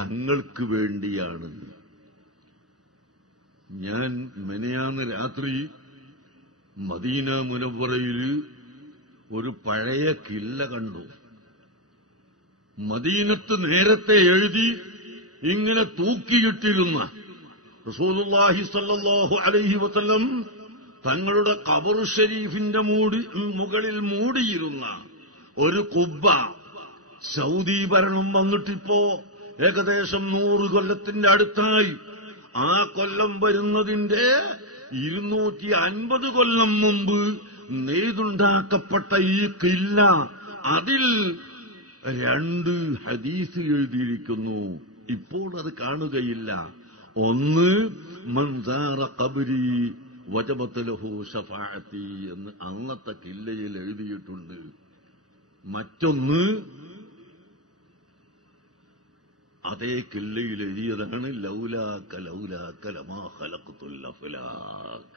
തങ്ങൾക്ക് വേണ്ടിയാണ്. ഞാൻ മെനയാന്ന് രാത്രി മദീന മുനവ്വറയിൽ ഒരു പഴയ കില്ല കണ്ടു. മദീനത്ത് നേരത്തെ എഴുതി ഇങ്ങനെ തൂക്കിയിട്ടിരുന്ന റസൂലുള്ളാഹി സ്വല്ലല്ലാഹു അലൈഹി വസല്ലം തങ്ങളുടെ ഖബർ ഷരീഫിന്റെ മുകളിൽ മൂടിയിരുന്ന ഒരു കുബ്ബ സൗദി ഭരണം വന്നിട്ടിപ്പോ ഏകദേശം 100 കൊല്ലത്തിന്റെ അടുത്തായി. ആ കൊല്ലം വരുന്നതിന്റെ 250 കൊല്ലം മുമ്പ് നെയ്തുണ്ടാക്കപ്പെട്ട ഈ കില്ല, അതിൽ 2 ഹദീസ് എഴുതിയിരിക്കുന്നു. ഇപ്പോൾ അത് കാണുകയില്ല. ഒന്ന്, മൻ സാറ ഖബ്രി വജബത് ലഹു ശഫാഅത്തി എന്ന് അന്നത്തെ കില്ലയിൽ എഴുതിയിട്ടുണ്ട്. മറ്റൊന്ന് അതേ കില്ലയിൽ എഴുതിയതാണ്, ലൗലാക ലൗലാക ലമാ ഖലഖ്തുൽ അഫ്ലാഖ്.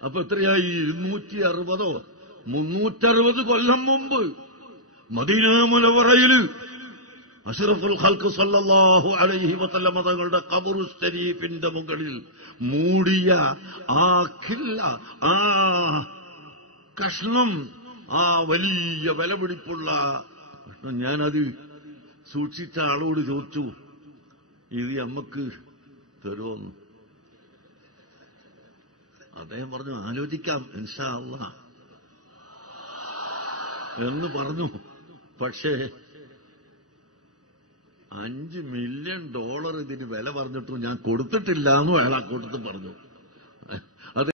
അപ്പൊ എത്രയായി? 260 360 കൊല്ലം മുമ്പ് മദീന മുനവ്വറയിൽ അഷ്റഫുൽ ഖൽഖ് സല്ലല്ലാഹു അലൈഹി വസല്ലം തങ്ങളുടെ ഖബർ ശരീഫിന്റെ മുകളിൽ മൂടിയ ആ കില്ല, ആ കഷ്ണം, ആ വലിയ വിലപിടിപ്പുള്ള കഷ്ണം, ഞാനത് സൂക്ഷിച്ച ആളോട് ചോദിച്ചു, ഇത് നമ്മക്ക് തരുമോന്ന്. അദ്ദേഹം പറഞ്ഞു, ആലോചിക്കാം ഇൻഷാ അല്ലാഹ് എന്ന് പറഞ്ഞു. പക്ഷേ $5 മില്യൺ ഇതിന് വില പറഞ്ഞിട്ടും ഞാൻ കൊടുത്തിട്ടില്ല എന്നും അയാൾ ആ കൂട്ടത്തിൽ പറഞ്ഞു.